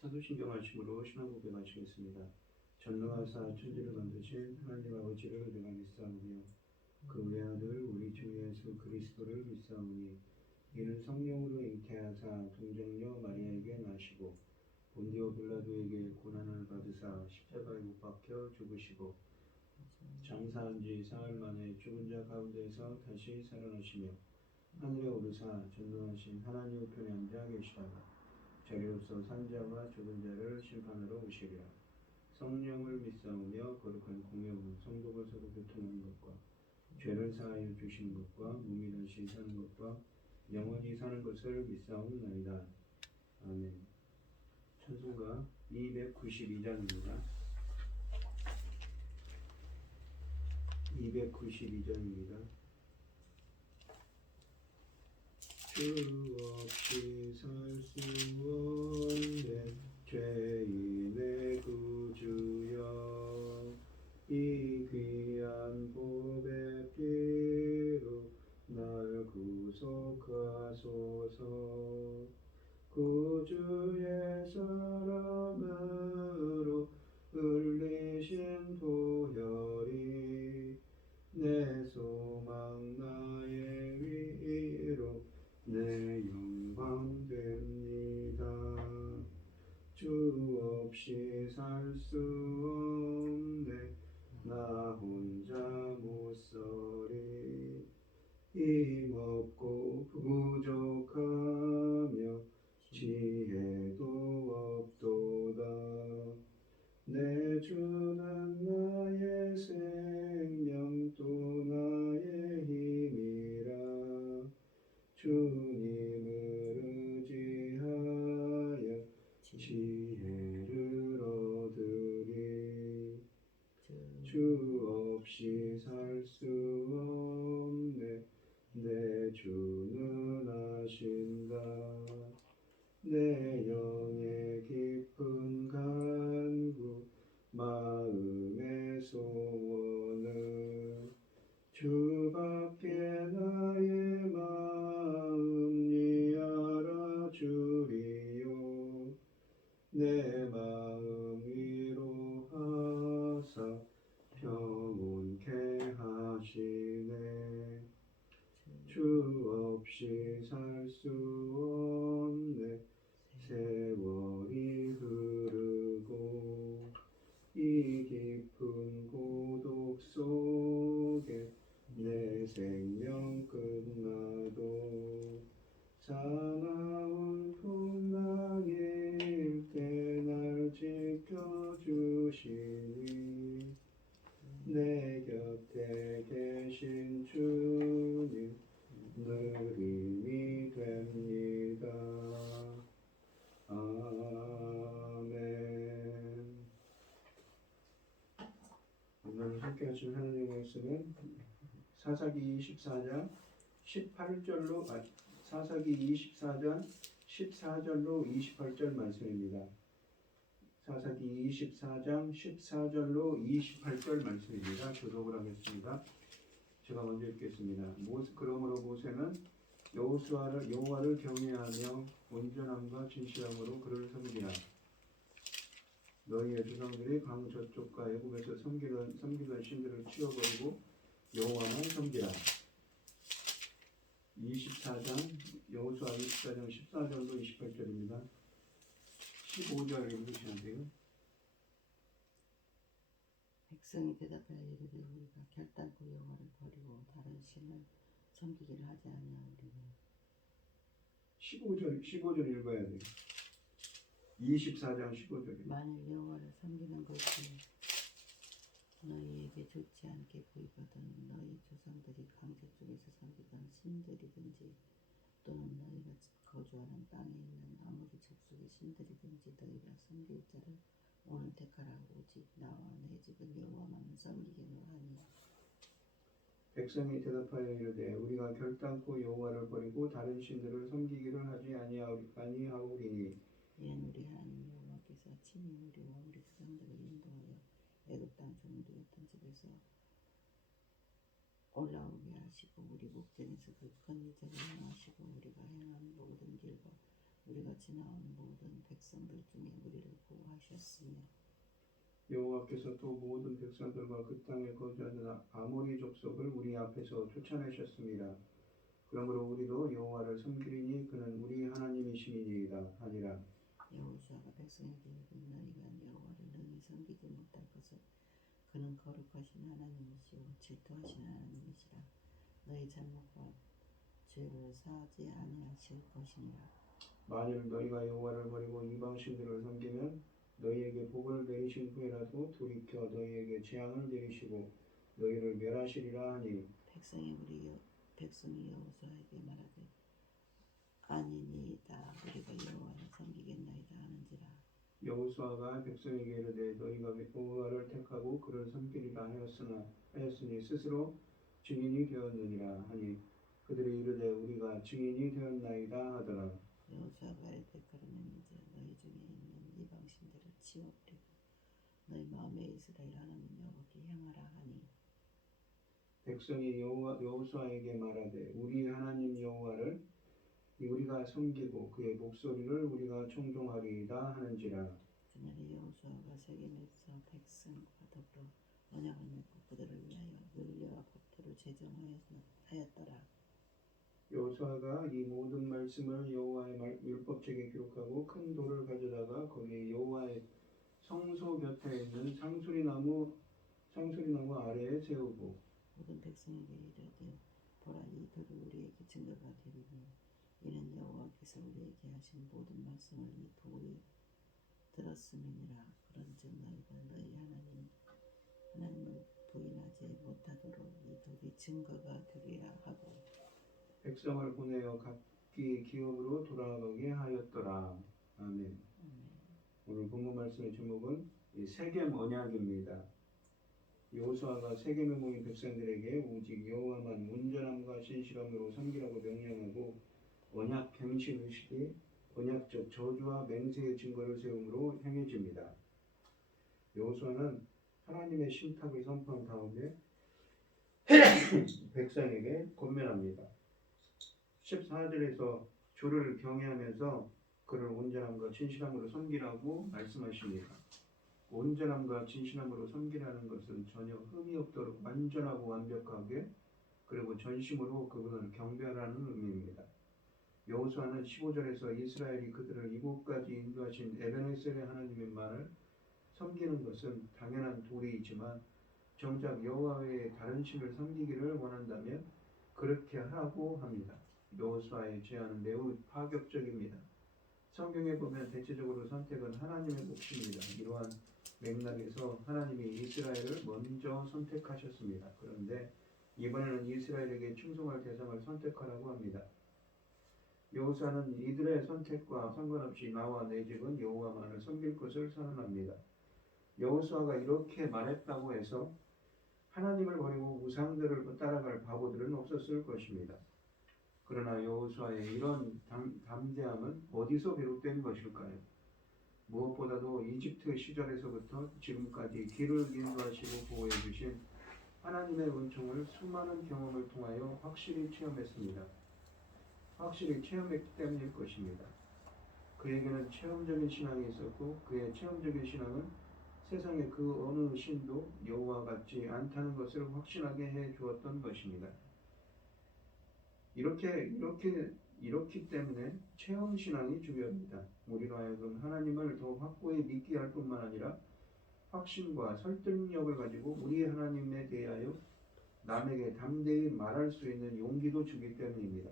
사도신경 말씀으로 신앙 고백하시겠습니다. 전능하사 천지를 만드신 하나님 아버지를 내가 믿사오며 그 외아들 우리 주 예수 그리스도를 믿사오니 이는 성령으로 잉태하사 동정녀 마리아에게 나시고 본디오 빌라도에게 고난을 받으사 십자가에 못 박혀 죽으시고 장사한 지 사흘 만에 죽은 자 가운데서 다시 살아나시며 하늘에 오르사 전능하신 하나님 우편에 앉아 계시다가 자리로서 산자와 죽은 자를 심판하러 오시리라. 성령을 믿사오며 거룩한 공예운 성도가 서로 교통하는 것과 죄를 사하여 주시는 것과 몸이 다시 사는 것과 영원히 사는 것을 믿사옵나이다. 아멘. 찬송가 292장입니다. 292장입니다. 주 없이 살 수 없네 죄인의 구주여 이 귀한 보배 피로 날 구속하소서. 구주의 사랑으로 흘리신 보혈이 내 소망 나의 위로 내 영광 됩니다. 주 없이 살 수 없네 나 혼자 못 서리. 힘없고 부족하며 지혜도 없도다. 내 주는 나의 생명 또 나의 힘이라. 주님을 의지하여 지혜를 얻으리. 주 없이 살 수 없네 내 주는 아신다. 내 영의 깊은 간구 마음의 소원을 주밖에 나의 마음 니 알아주리요. 내 마음 위로하사 평온케 하시네. 주 없이 살 수 없네 세월이 흐르고 이 깊은 고독 속에 내 생명 끝나도 사나운 풍랑일 때 날 지켜주시니 내 곁에 계신 주님 늘 힘이 됩니다. 아멘. 오늘 함께 하신 하나님의 말씀은 사사기 24장 18절로 사사기 24장 14절로 28절 말씀입니다. 사사기 24장 14절로 28절 말씀입니다. 교독을 하겠습니다. 제가 먼저 읽겠습니다. 그러므로 모세는 여호와를 경외하며 온전함과 진실함으로 그를 섬기라. 너희의 조상들이 강 저쪽과 애굽에서 섬기던 신들을 치워버리고 여호와만 섬기라. 24장 여호수아 24장 14절로 28절입니다. 15절을 읽으시면 돼요. 백성이 대답하여 이르되 우리가 결단코 여호와를 버리고 다른 신을 섬기기를 하지 아니하오리니. 15절 읽어야 돼요. 24장 15절입니다. 만일 여호와를 섬기는 것이 너희에게 좋지 않게 보이거든 너희 조상들이 강제 쪽에서 섬기던 신들이든지 또는 너희가 거주하는 땅에 있는 아무리 족속의 신들이든지 너희가 섬길 자를 오늘 택하라. 오직 나와 내 집은 여호와만 섬기기로 하니. 백성이 대답하여 이르되 우리가 결단코 여호와를 버리고 다른 신들을 섬기기를 하지 아니하오리니. 이는 우리 하나님 여호와께서 친히 우리와 우리 조상들을 인도하여 애굽 땅 종되었던 집에서 올라오게 하시고 우리 목전에서 그 큰 이적을 행하시고 우리가 행한 모든 길과 우리가 지나온 모든 백성들 중에 우리를 구하셨으며 여호와께서 또 모든 백성들과 그 땅에 거주하는 아모리 족속을 우리 앞에서 쫓아내셨습니다. 그러므로 우리도 여호와를 섬기리니 그는 우리 하나님이심이니이다 하니라. 여호수아가 백성에게 이르되 너희가 여호와를 능히 섬기지 못할 것은 그는 거룩하신 하나님이시오 질투하신 하나님이시라. 너희 잘못과 죄를 사하지 아니하실 것이니라. 만일 너희가 여호와를 버리고 이방신들을 섬기면 너희에게 복을 내리신 후에라도 돌이켜 너희에게 재앙을 내리시고 너희를 멸하시리라 하니 백성이 여호수아에게 말하되 아니니이다 우리가 여호와를 섬기겠나이다 하는지라. 여호수아가 백성에게 이르되 너희가 여호와를 택하고 그를 섬기리라 하였으니 스스로 증인이 되었느니라 하니 그들이 이르되 우리가 증인이 되었나이다 하더라. 여호수아가 이르되 그러면 이제 너희 중에 있는 이방신들을 치워버리고 너희 마음에 이스라엘 하나님 여호와께 향하라 하니 백성이 여호수아에게 말하되 우리 하나님 여호와를 우리가 섬기고 그의 목소리를 우리가 청종하리이다 하는지라. 그날에 여호수아가 세겜에서 백성과 더불어 언약을 맺고 그들을 위하여 율례와 법도를 제정하였더라. 여호수아가 이 모든 말씀을 여호와의 율법책에 기록하고 큰 돌을 가져다가 거기에 여호와의 성소 곁에 있는 상수리나무 아래에 세우고 모든 백성에게 이르되 보라 이 돌이 우리에게 증거가 되리니 이는 여호와께서 우리에게 하신 모든 말씀을 이 돌이 들었음이니라. 그런즉 너희가 너희 하나님을 부인하지 못하도록 이 돌이 증거가 되리라 하고 백성을 보내어 각기 기업으로 돌아가게 하였더라. 아멘. 오늘 본문 말씀의 제목은 세겜 언약입니다. 여호수아가 세겜에 모인 백성들에게 오직 여호와만 온전함과 신실함으로 섬기라고 명령하고 언약 갱신 의식이 언약적 저주와 맹세의 증거를 세움으로 행해집니다. 여호수아는 하나님의 신탁을 선포한 다음에 백성에게 권면합니다. 14절에서 주를 경외하면서 그를 온전함과 진실함으로 섬기라고 말씀하십니다. 온전함과 진실함으로 섬기라는 것은 전혀 흠이 없도록 완전하고 완벽하게 그리고 전심으로 그분을 경배하라는 의미입니다. 여호수아는 15절에서 이스라엘이 그들을 이곳까지 인도하신 에베네셀의 하나님의 말을 섬기는 것은 당연한 도리이지만 정작 여호와 외에 다른 신을 섬기기를 원한다면 그렇게 하라고 합니다. 여호수아의 제안은 매우 파격적입니다. 성경에 보면 대체적으로 선택은 하나님의 몫입니다. 이러한 맥락에서 하나님이 이스라엘을 먼저 선택하셨습니다. 그런데 이번에는 이스라엘에게 충성할 대상을 선택하라고 합니다. 여호수아는 이들의 선택과 상관없이 나와 내 집은 여호와만을 섬길 것을 선언합니다. 여호수아가 이렇게 말했다고 해서 하나님을 버리고 우상들을 따라갈 바보들은 없었을 것입니다. 그러나 여호수아의 이런 담대함은 어디서 비롯된 것일까요? 무엇보다도 이집트 시절에서부터 지금까지 길을 인도하시고 보호해 주신 하나님의 은총을 수많은 경험을 통하여 확실히 체험했습니다. 확실히 체험했기 때문일 것입니다. 그에게는 체험적인 신앙이 있었고 그의 체험적인 신앙은 세상의 그 어느 신도 여호와 같지 않다는 것을 확신하게 해 주었던 것입니다. 이렇기 때문에 체험 신앙이 중요합니다. 우리로 하여금 하나님을 더 확고히 믿게 할 뿐만 아니라 확신과 설득력을 가지고 우리 하나님에 대하여 남에게 담대히 말할 수 있는 용기도 주기 때문입니다.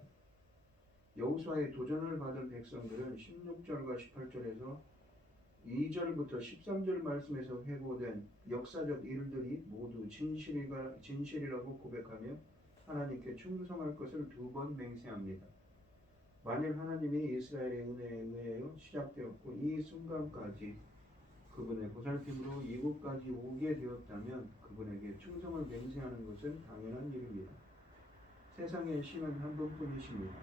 여호수아의 도전을 받은 백성들은 16절과 18절에서 2절부터 13절 말씀에서 회고된 역사적 일들이 모두 진실이라고 고백하며 하나님께 충성할 것을 2번 맹세합니다. 만일 하나님이 이스라엘의 은혜에 의하여 시작되었고 이 순간까지 그분의 보살핌으로 이곳까지 오게 되었다면 그분에게 충성을 맹세하는 것은 당연한 일입니다. 세상의 신은 한 분뿐이십니다.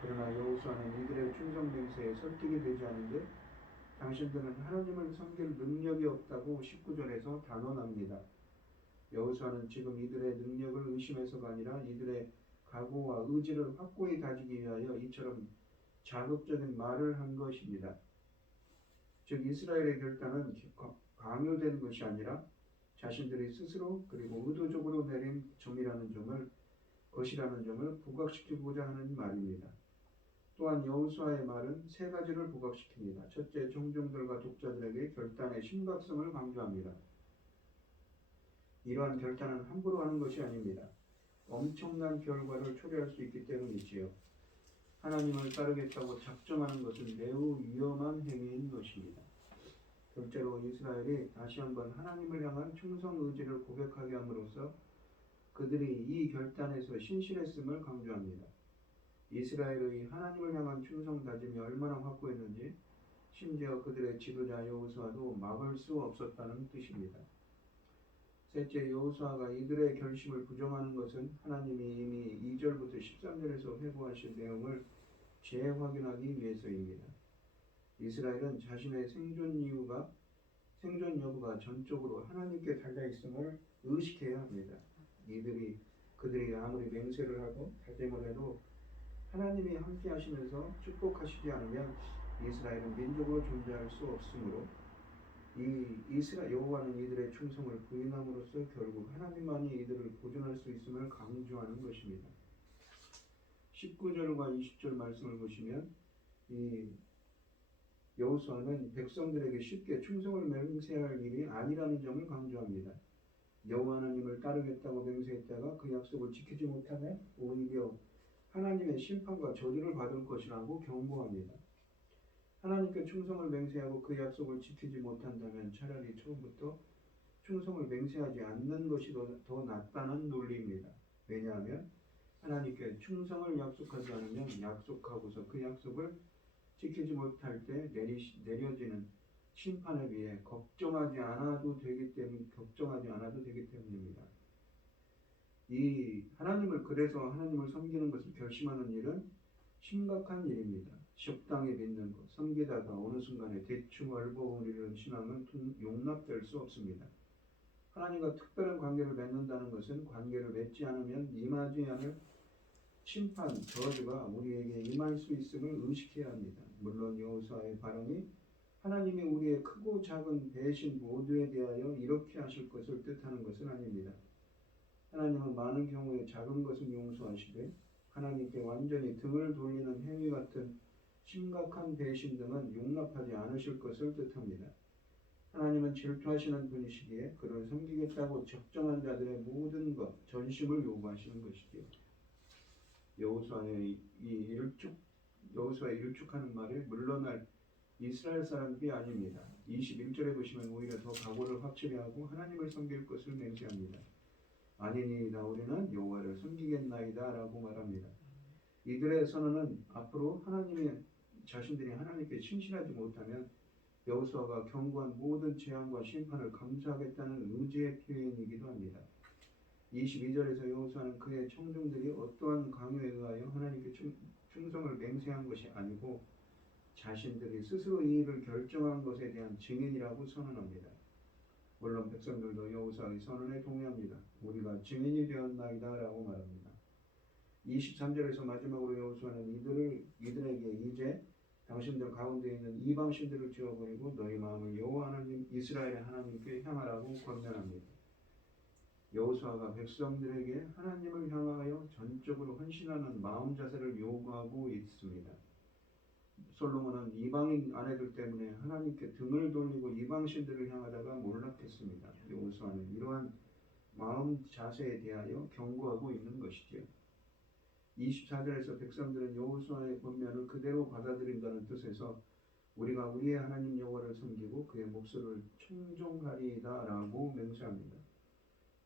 그러나 여호수아는 이들의 충성 맹세에 설득이 되지 않은데 당신들은 하나님을 섬길 능력이 없다고 19절에서 단언합니다. 여호수아는 지금 이들의 능력을 의심해서가 아니라 이들의 각오와 의지를 확고히 다지기 위하여 이처럼 자극적인 말을 한 것입니다. 즉 이스라엘의 결단은 강요된 것이 아니라 자신들이 스스로 그리고 의도적으로 내린 것이라는 점을 부각시키고자 하는 말입니다. 또한 여호수아의 말은 세 가지를 부각시킵니다. 첫째, 종종들과 독자들에게 결단의 심각성을 강조합니다. 이러한 결단은 함부로 하는 것이 아닙니다. 엄청난 결과를 초래할 수 있기 때문이지요. 하나님을 따르겠다고 작정하는 것은 매우 위험한 행위인 것입니다. 둘째로 이스라엘이 다시 한번 하나님을 향한 충성 의지를 고백하게 함으로써 그들이 이 결단에서 신실했음을 강조합니다. 이스라엘의 하나님을 향한 충성 다짐이 얼마나 확고했는지 심지어 그들의 지도자 여호수아도 막을 수 없었다는 뜻입니다. 셋째, 여호수아가 이들의 결심을 부정하는 것은 하나님이 이미 2절부터 13절에서 회고하신 내용을 재확인하기 위해서입니다. 이스라엘은 자신의 생존 여부가 전적으로 하나님께 달려있음을 의식해야 합니다. 그들이 아무리 맹세를 하고 다짐을 해도 하나님이 함께 하시면서 축복하시지 않으면 이스라엘은 민족으로 존재할 수 없으므로 여호와는 이들의 충성을 부인함으로써 결국 하나님만이 이들을 보존할 수 있음을 강조하는 것입니다. 19절과 20절 말씀을 보시면 이 여호수아는 백성들에게 쉽게 충성을 맹세할 일이 아니라는 점을 강조합니다. 여호와 하나님을 따르겠다고 맹세했다가 그 약속을 지키지 못하면 오히려 하나님의 심판과 저주를 받을 것이라고 경고합니다. 하나님께 충성을 맹세하고 그 약속을 지키지 못한다면 차라리 처음부터 충성을 맹세하지 않는 것이 더 낫다는 논리입니다. 왜냐하면 하나님께 충성을 약속하지 않으면 약속하고서 그 약속을 지키지 못할 때 내려지는 심판에 비해 걱정하지 않아도 되기 때문입니다. 그래서 하나님을 섬기는 것을 결심하는 일은 심각한 일입니다. 적당히 믿는 것, 섬기다가 어느 순간에 대충 얼버무리는 신앙은 용납될 수 없습니다. 하나님과 특별한 관계를 맺는다는 것은 관계를 맺지 않으면 임하지 않을 심판, 저주가 우리에게 임할 수 있음을 의식해야 합니다. 물론 여호수아의 발언이 하나님이 우리의 크고 작은 배신 모두에 대하여 이렇게 하실 것을 뜻하는 것은 아닙니다. 하나님은 많은 경우에 작은 것은 용서하시되 하나님께 완전히 등을 돌리는 행위 같은 심각한 배신 등은 용납하지 않으실 것을 뜻합니다. 하나님은 질투하시는 분이시기에 그를 섬기겠다고 적정한 자들의 모든 것, 전심을 요구하시는 것이지요. 여호수아의 일축하는 말에 물러날 이스라엘 사람들이 아닙니다. 21절에 보시면 오히려 더 각오를 확실히 하고 하나님을 섬길 것을 맹세합니다. 아니니이다 우리는 여호와를 섬기겠나이다 라고 말합니다. 이들의 선언은 앞으로 자신들이 하나님께 신실하지 못하면 여호수아가 경고한 모든 재앙과 심판을 감수하겠다는 의지의 표현이기도 합니다. 22절에서 여호수아는 그의 청중들이 어떠한 강요에 의하여 하나님께 충성을 맹세한 것이 아니고 자신들이 스스로 이 일을 결정한 것에 대한 증인이라고 선언합니다. 물론 백성들도 여호수아의 선언에 동의합니다. 우리가 증인이 되었나이다 라고 말합니다. 23절에서 마지막으로 여호수아는 이들에게 이제 당신들 가운데 있는 이방신들을 지워버리고 너희 마음을 여호와 하나님 이스라엘의 하나님께 향하라고 권면합니다. 여호수아가 백성들에게 하나님을 향하여 전적으로 헌신하는 마음 자세를 요구하고 있습니다. 솔로몬은 이방인 아내들 때문에 하나님께 등을 돌리고 이방신들을 향하다가 몰락했습니다. 여호수아는 이러한 마음 자세에 대하여 경고하고 있는 것이지요. 24절에서 백성들은 여호수아의 권면을 그대로 받아들인다는 뜻에서 우리가 우리의 하나님 여호와를 섬기고 그의 목소리를 청종하리이다 라고 맹세합니다.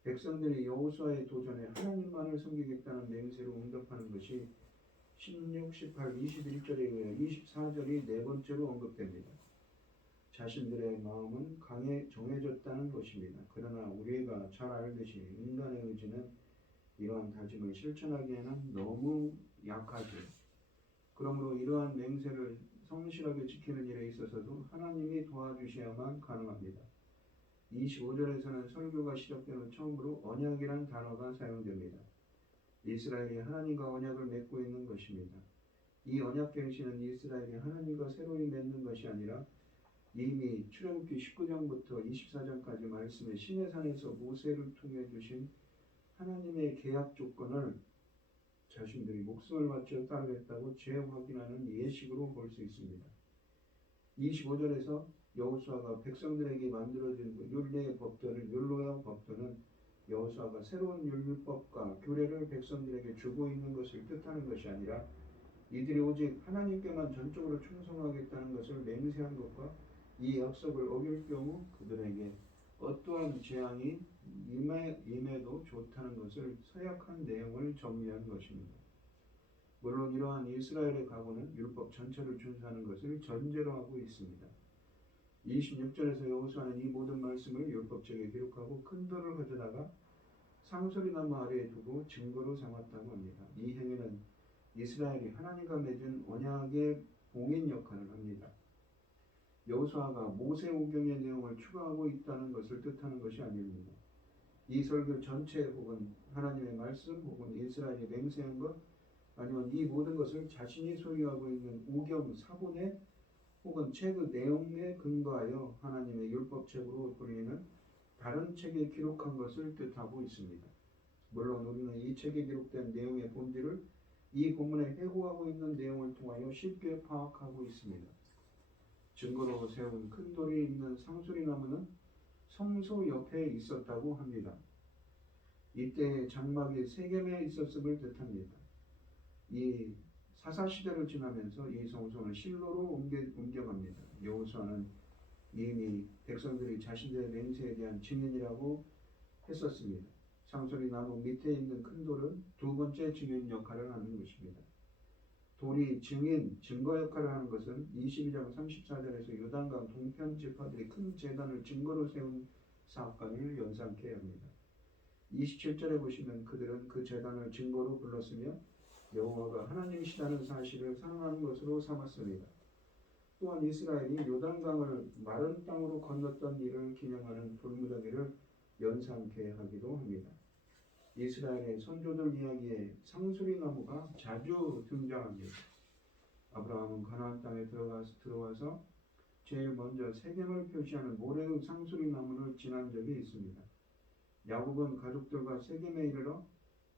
백성들이 여호수아의 도전에 하나님만을 섬기겠다는 맹세로 응답하는 것이 16, 18, 21절에 의해 24절이 네 번째로 언급됩니다. 자신들의 마음은 정해졌다는 것입니다. 그러나 우리가 잘 알듯이 인간의 의지는 이러한 다짐을 실천하기에는 너무 약하죠. 그러므로 이러한 맹세를 성실하게 지키는 일에 있어서도 하나님이 도와주셔야만 가능합니다. 25절에서는 설교가 시작되는 처음으로 언약이란 단어가 사용됩니다. 이스라엘이 하나님과 언약을 맺고 있는 것입니다. 이 언약 갱신은 이스라엘이 하나님과 새로이 맺는 것이 아니라 이미 출애굽기 19장부터 24장까지 말씀에 시내산에서 모세를 통해 주신 하나님의 계약 조건을 자신들이 목숨을 바쳐 따르겠다고 재확인하는 예식으로 볼 수 있습니다. 25절에서 여호수아가 백성들에게 만들어진 율례의 법도는 율로의 법도는 여호수아가 새로운 율법과 규례를 백성들에게 주고 있는 것을 뜻하는 것이 아니라 이들이 오직 하나님께만 전적으로 충성하겠다는 것을 맹세한 것과 이 약속을 어길 경우 그들에게 어떠한 재앙이 임해도 좋다는 것을 서약한 내용을 정리한 것입니다. 물론 이러한 이스라엘의 각오는 율법 전체를 준수하는 것을 전제로 하고 있습니다. 26절에서 여호수아는 이 모든 말씀을 율법책에 기록하고 큰 돌을 가져다가 상소리나무 아래에 두고 증거로 삼았다고 합니다. 이 행위는 이스라엘이 하나님과 맺은 언약의 봉인 역할을 합니다. 여호수아가 모세오경의 내용을 추가하고 있다는 것을 뜻하는 것이 아닙니다. 이 설교 전체 혹은 하나님의 말씀 혹은 이스라엘이 맹세한 것 아니면 이 모든 것을 자신이 소유하고 있는 오경 사본의 혹은 책의 내용에 근거하여 하나님의 율법책으로 불리는 다른 책에 기록한 것을 뜻하고 있습니다. 물론 우리는 이 책에 기록된 내용의 본질을 이 본문에 해고하고 있는 내용을 통하여 쉽게 파악하고 있습니다. 증거로 세운 큰 돌이 있는 상수리나무는 성소 옆에 있었다고 합니다. 이때 장막이 세겜에 있었음을 뜻합니다. 이 사사시대를 지나면서 이 성소는 실로로 옮겨갑니다. 여호수아는 이미 백성들이 자신들의 맹세에 대한 증인이라고 했었습니다. 상소리 나무 밑에 있는 큰 돌은 두 번째 증인 역할을 하는 것입니다. 돌이 증거 역할을 하는 것은 22장 34절에서 요단강 동편 지파들이 큰 제단을 증거로 세운 사건을 연상케 합니다. 27절에 보시면 그들은 그 제단을 증거로 불렀으며 여호와가 하나님이시라는 사실을 선언하는 것으로 삼았습니다. 또한 이스라엘이 요단강을 마른 땅으로 건넜던 일을 기념하는 돌무더기를 연상케 하기도 합니다. 이스라엘의 선조들 이야기에 상수리나무가 자주 등장합니다. 아브라함은 가나안 땅에 들어와서 제일 먼저 세겜을 표시하는 모래의 상수리나무를 지난 적이 있습니다. 야곱은 가족들과 세겜에 이르러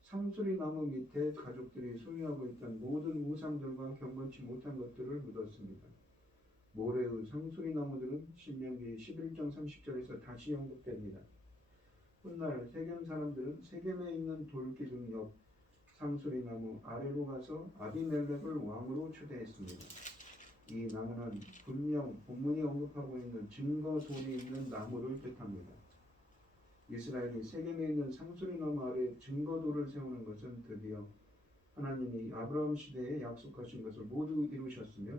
상수리나무 밑에 가족들이 소유하고 있던 모든 우상들과 경건치 못한 것들을 묻었습니다. 모래의 상수리나무들은 신명기 11장 30절에서 다시 언급됩니다. 훗날 세겜 사람들은 세겜에 있는 돌기둥 옆 상수리나무 아래로 가서 아비멜렉을 왕으로 초대했습니다. 이 나무는 분명 본문이 언급하고 있는 증거 돌이 있는 나무를 뜻합니다. 이스라엘이 세겜에 있는 상수리나무 아래 증거돌을 세우는 것은 드디어 하나님이 아브라함 시대에 약속하신 것을 모두 이루셨으며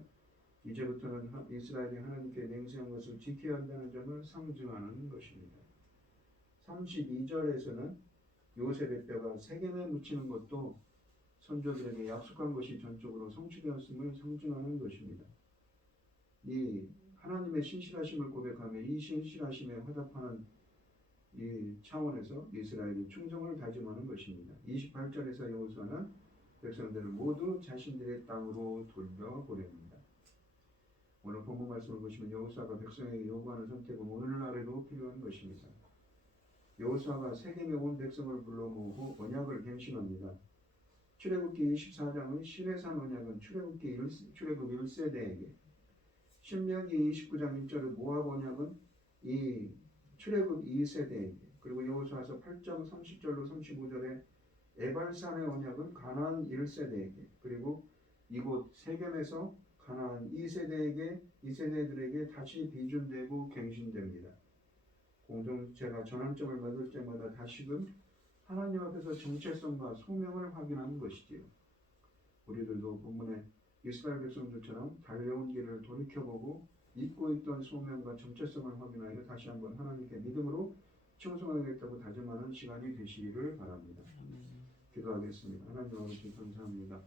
이제부터는 이스라엘이 하나님께 맹세한 것을 지켜야 한다는 점을 상징하는 것입니다. 32절에서는 요셉의 뼈가 세겜에 묻히는 것도 선조들에게 약속한 것이 전적으로 성취되었음을 상징하는 것입니다. 이 하나님의 신실하심을 고백하며 이 신실하심에 화답하는 이 차원에서 이스라엘이 충성을 다짐하는 것입니다. 28절에서 여호수아는 백성들을 모두 자신들의 땅으로 돌려보냅니다. 오늘 본문 말씀을 보시면 여호수아가 백성에게 요구하는 선택은 오늘날에도 필요한 것입니다. 여호수아가 세겜에 온 백성을 불러 모으고 언약을 갱신합니다. 출애굽기 24장의 시내산 언약은 출애굽 1세대에게, 신명기 29장 1절의 모압 언약은 이 출애굽 2세대에게, 그리고 여호수아서 8장 30절로 35절의 에발산의 언약은 가나안 1세대에게, 그리고 이곳 세겜에서 가나안 2세대들에게 다시 비준되고 갱신됩니다. 공동체가 전환점을 맞을 때마다 다시금 하나님 앞에서 정체성과 소명을 확인하는 것이지요. 우리들도 본문에 이스라엘 백성들처럼 달려온 길을 돌이켜보고 잊고 있던 소명과 정체성을 확인하여 다시 한번 하나님께 믿음으로 충성하겠다고 다짐하는 시간이 되시기를 바랍니다. 기도하겠습니다. 하나님 아버지 감사합니다.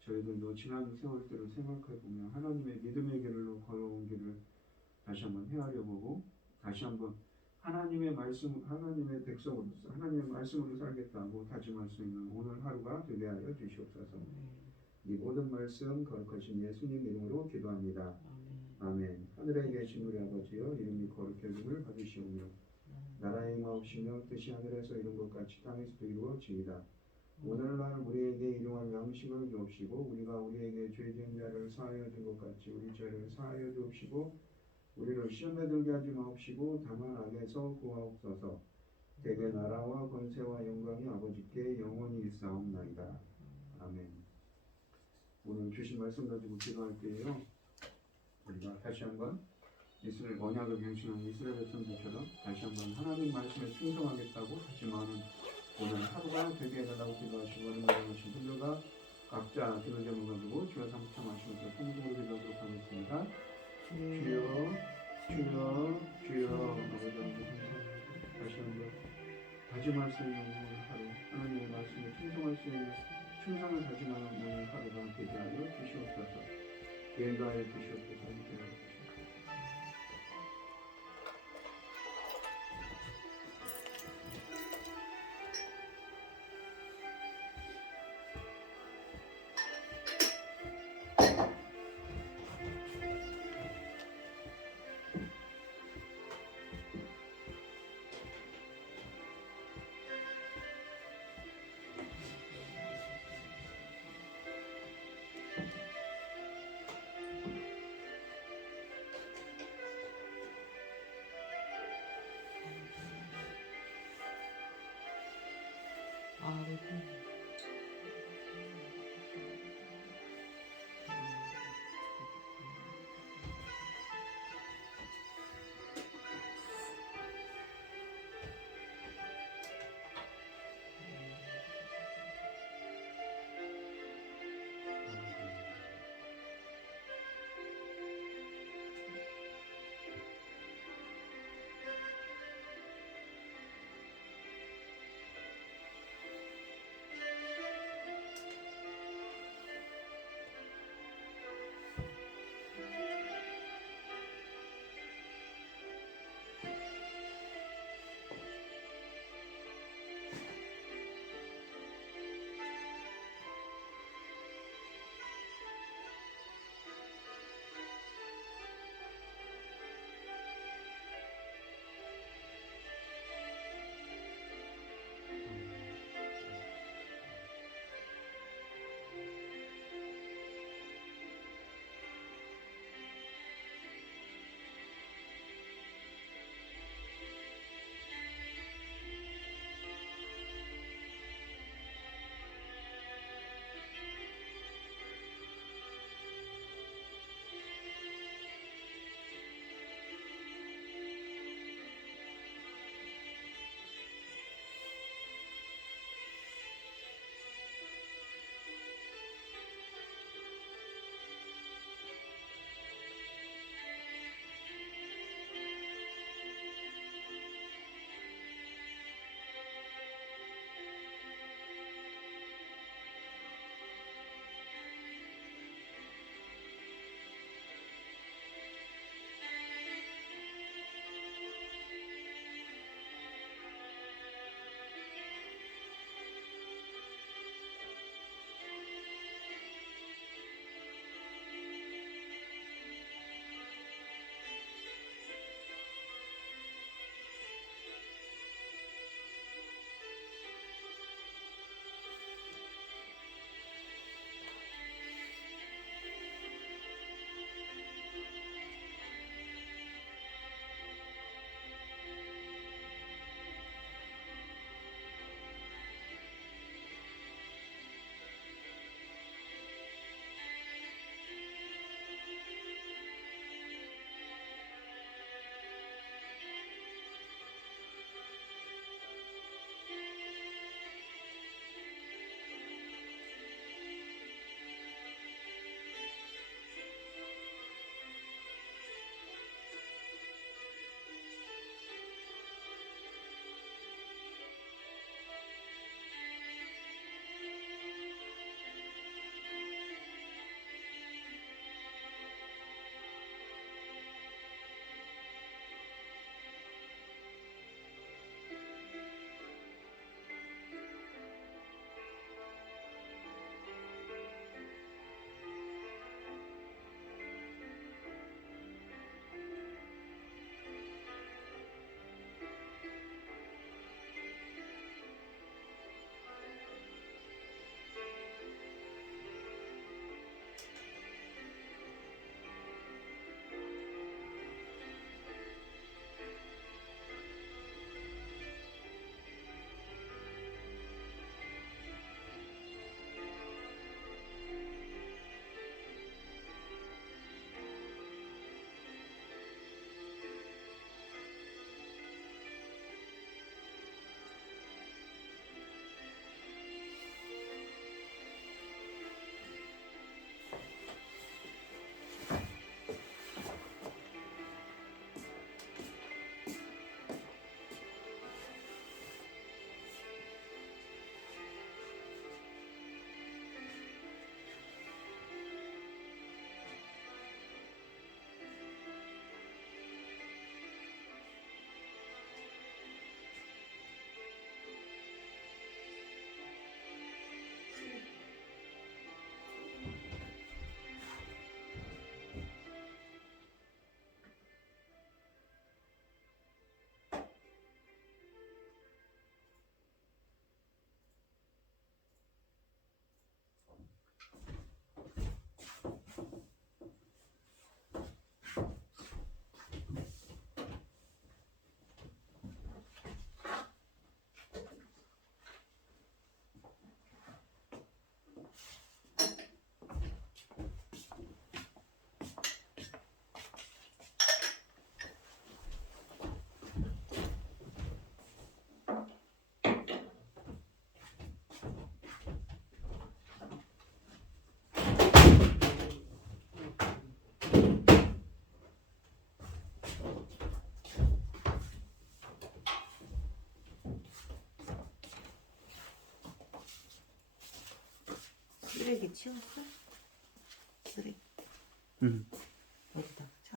저희들도 지난 세월들을 생각해보며 하나님의 믿음의 길로 걸어온 길을 다시 한번 헤아려보고 다시 한번 하나님의 말씀, 하나님의 백성으로서 하나님의 말씀으로 살겠다고 다짐할 수 있는 오늘 하루가 되게 하여 주시옵소서. 이 모든 말씀 거룩하신 예수님 이름으로 기도합니다. 아멘. 하늘에 계신 우리 아버지여, 이름이 거룩히 여김을 받으시오며 나라의 임하옵시며 뜻이 하늘에서 이룬 것 같이 땅에서도 이루어지이다. 오늘날 우리에게 일용할 양식을 주옵시고 우리가 우리에게 죄진 자를 사하여 준 것 같이 우리 죄를 사하여 주옵시고 우리를 시험에 들게 하지 마옵시고 다만 악에서 구하옵소서. 대개 나라와 권세와 영광이 아버지께 영원히 있사옵나이다. 아멘. 오늘 주신 말씀 가지고 기도할 때에요, 우리가 다시 한번 이스라엘 언약을 행신한 이스라엘 백성들처럼 다시 한번 하나님 말씀에 충성하겠다고 다짐하는 오늘 하루가 되게 해달라고 기도하시고 은혜하신 분들과 각자 기도 제목 가지고 주여 삼창하시면서 통성으로 기도하도록 하겠습니다. 주여 주여 주여. 아버지 하나님 감사합니다. 다시 한번 다짐할 수 있는 오늘 하루, 하나님의 말씀에 충성할 수 있는 충성을 다짐하는 오늘 하루가 되게 하여 주시옵소서. 인도하여 주시옵소서. 인도하여 주시옵소서. 쓰레기 치웠어? 쓰레기 응. 어디다?